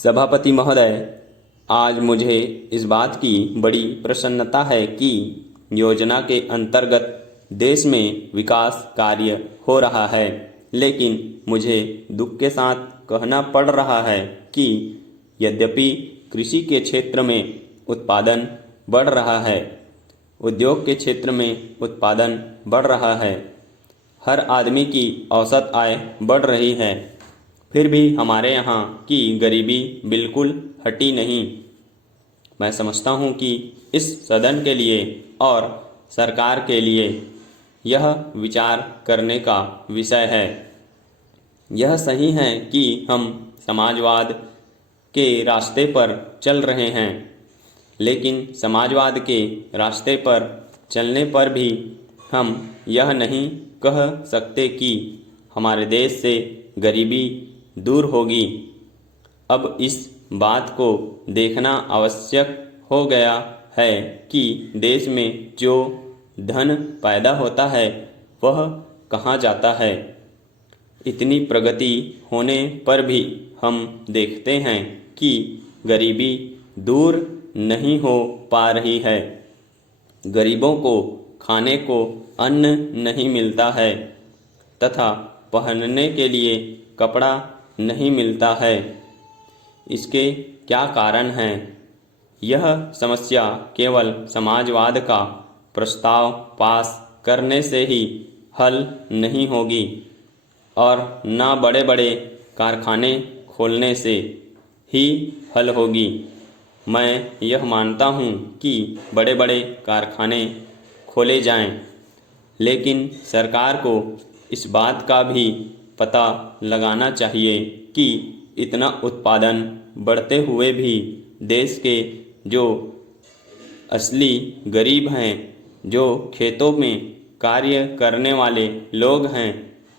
सभापति महोदय, आज मुझे इस बात की बड़ी प्रसन्नता है कि योजना के अंतर्गत देश में विकास कार्य हो रहा है, लेकिन मुझे दुख के साथ कहना पड़ रहा है कि यद्यपि कृषि के क्षेत्र में उत्पादन बढ़ रहा है, उद्योग के क्षेत्र में उत्पादन बढ़ रहा है, हर आदमी की औसत आय बढ़ रही है, फिर भी हमारे यहाँ की गरीबी बिल्कुल हटी नहीं। मैं समझता हूँ कि इस सदन के लिए और सरकार के लिए यह विचार करने का विषय है। यह सही है कि हम समाजवाद के रास्ते पर चल रहे हैं, लेकिन समाजवाद के रास्ते पर चलने पर भी हम यह नहीं कह सकते कि हमारे देश से गरीबी दूर होगी। अब इस बात को देखना आवश्यक हो गया है कि देश में जो धन पैदा होता है वह कहाँ जाता है। इतनी प्रगति होने पर भी हम देखते हैं कि गरीबी दूर नहीं हो पा रही है। गरीबों को खाने को अन्न नहीं मिलता है तथा पहनने के लिए कपड़ा नहीं मिलता है। इसके क्या कारण हैं? यह समस्या केवल समाजवाद का प्रस्ताव पास करने से ही हल नहीं होगी और न बड़े बड़े कारखाने खोलने से ही हल होगी। मैं यह मानता हूँ कि बड़े बड़े कारखाने खोले जाएं, लेकिन सरकार को इस बात का भी पता लगाना चाहिए कि इतना उत्पादन बढ़ते हुए भी देश के जो असली गरीब हैं, जो खेतों में कार्य करने वाले लोग हैं,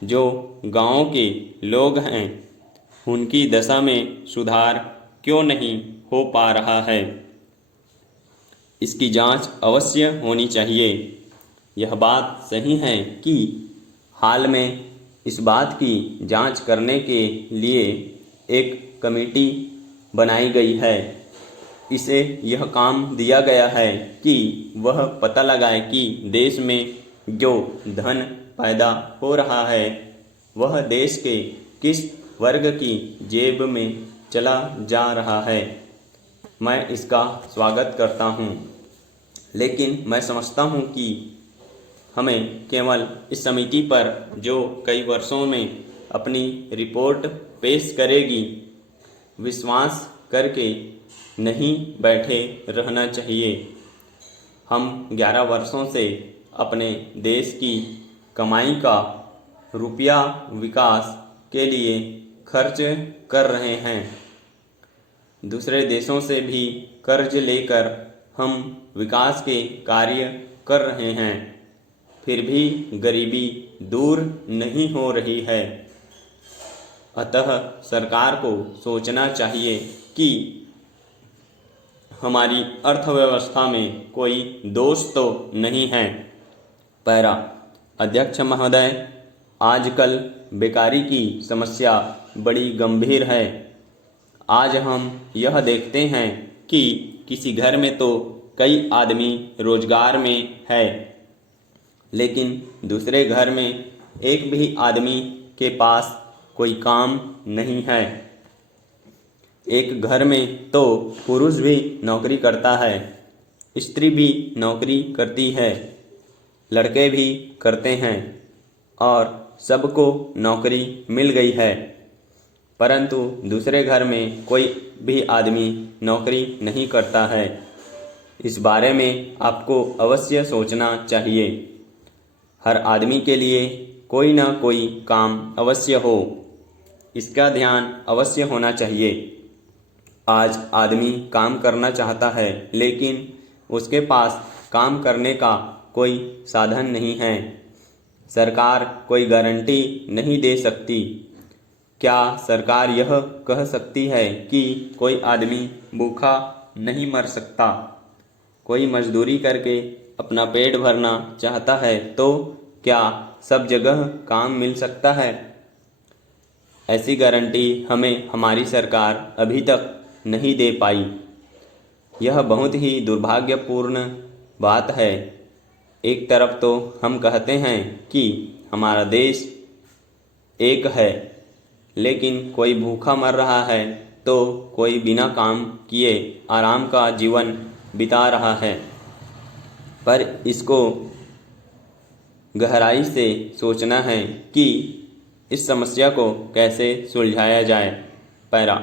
जो गांवों के लोग हैं, उनकी दशा में सुधार क्यों नहीं हो पा रहा है। इसकी जांच अवश्य होनी चाहिए। यह बात सही है कि हाल में इस बात की जांच करने के लिए एक कमेटी बनाई गई है। इसे यह काम दिया गया है कि वह पता लगाए कि देश में जो धन पैदा हो रहा है वह देश के किस वर्ग की जेब में चला जा रहा है। मैं इसका स्वागत करता हूँ, लेकिन मैं समझता हूँ कि हमें केवल इस समिति पर जो कई वर्षों में अपनी रिपोर्ट पेश करेगी विश्वास करके नहीं बैठे रहना चाहिए। हम 11 वर्षों से अपने देश की कमाई का रुपया विकास के लिए खर्च कर रहे हैं। दूसरे देशों से भी कर्ज लेकर हम विकास के कार्य कर रहे हैं, फिर भी गरीबी दूर नहीं हो रही है। अतः सरकार को सोचना चाहिए कि हमारी अर्थव्यवस्था में कोई दोष तो नहीं है। पैरा अध्यक्ष महोदय, आजकल बेकारी की समस्या बड़ी गंभीर है। आज हम यह देखते हैं कि किसी घर में तो कई आदमी रोजगार में है, लेकिन दूसरे घर में एक भी आदमी के पास कोई काम नहीं है। एक घर में तो पुरुष भी नौकरी करता है, स्त्री भी नौकरी करती है, लड़के भी करते हैं और सबको नौकरी मिल गई है, परंतु दूसरे घर में कोई भी आदमी नौकरी नहीं करता है। इस बारे में आपको अवश्य सोचना चाहिए। हर आदमी के लिए कोई ना कोई काम अवश्य हो, इसका ध्यान अवश्य होना चाहिए। आज आदमी काम करना चाहता है, लेकिन उसके पास काम करने का कोई साधन नहीं है। सरकार कोई गारंटी नहीं दे सकती। क्या सरकार यह कह सकती है कि कोई आदमी भूखा नहीं मर सकता? कोई मजदूरी करके अपना पेट भरना चाहता है तो क्या सब जगह काम मिल सकता है? ऐसी गारंटी हमें हमारी सरकार अभी तक नहीं दे पाई। यह बहुत ही दुर्भाग्यपूर्ण बात है। एक तरफ तो हम कहते हैं कि हमारा देश एक है, लेकिन कोई भूखा मर रहा है तो कोई बिना काम किए आराम का जीवन बिता रहा है। पर इसको गहराई से सोचना है कि इस समस्या को कैसे सुलझाया जाए। पैरा,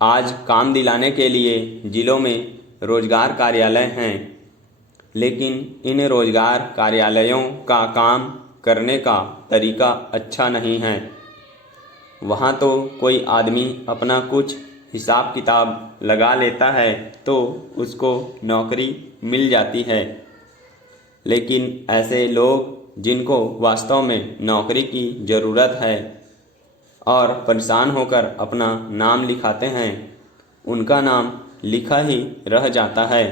आज काम दिलाने के लिए जिलों में रोजगार कार्यालय हैं, लेकिन इन रोजगार कार्यालयों का काम करने का तरीका अच्छा नहीं है। वहाँ तो कोई आदमी अपना कुछ हिसाब किताब लगा लेता है तो उसको नौकरी मिल जाती है, लेकिन ऐसे लोग जिनको वास्तव में नौकरी की ज़रूरत है और परेशान होकर अपना नाम लिखाते हैं, उनका नाम लिखा ही रह जाता है।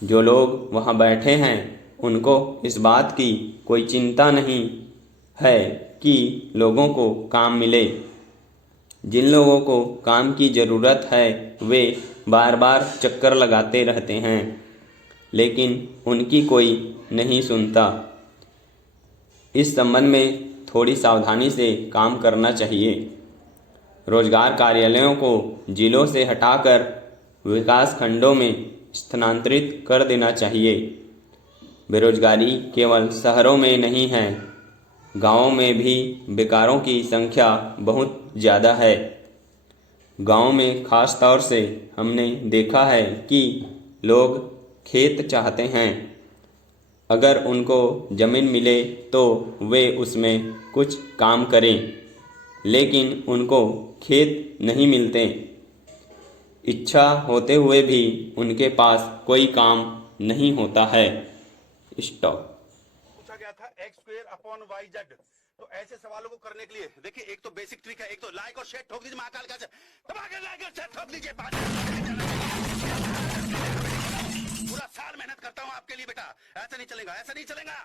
जो लोग वहाँ बैठे हैं उनको इस बात की कोई चिंता नहीं है कि लोगों को काम मिले। जिन लोगों को काम की ज़रूरत है वे बार बार चक्कर लगाते रहते हैं, लेकिन उनकी कोई नहीं सुनता। इस संबंध में थोड़ी सावधानी से काम करना चाहिए। रोजगार कार्यालयों को जिलों से हटाकर विकास खंडों में स्थानांतरित कर देना चाहिए। बेरोजगारी केवल शहरों में नहीं है, गांवों में भी बेकारों की संख्या बहुत ज़्यादा है। गांव में ख़ास तौर से हमने देखा है कि लोग खेत चाहते हैं। अगर उनको ज़मीन मिले तो वे उसमें कुछ काम करें, लेकिन उनको खेत नहीं मिलते। इच्छा होते हुए भी उनके पास कोई काम नहीं होता है। स्टॉप। पूछा गया था x² / y z। तो ऐसे सवालों को करने के लिए देखिए, एक तो बेसिक ट्रिक है, एक तो लाइक और शेयर ठोक दीजिए। महाकाल का दबा के लाइक और शेयर ठोक दीजिए। पूरा साल मेहनत करता हूं आपके लिए बेटा, ऐसा नहीं चलेगा, ऐसा नहीं चलेगा।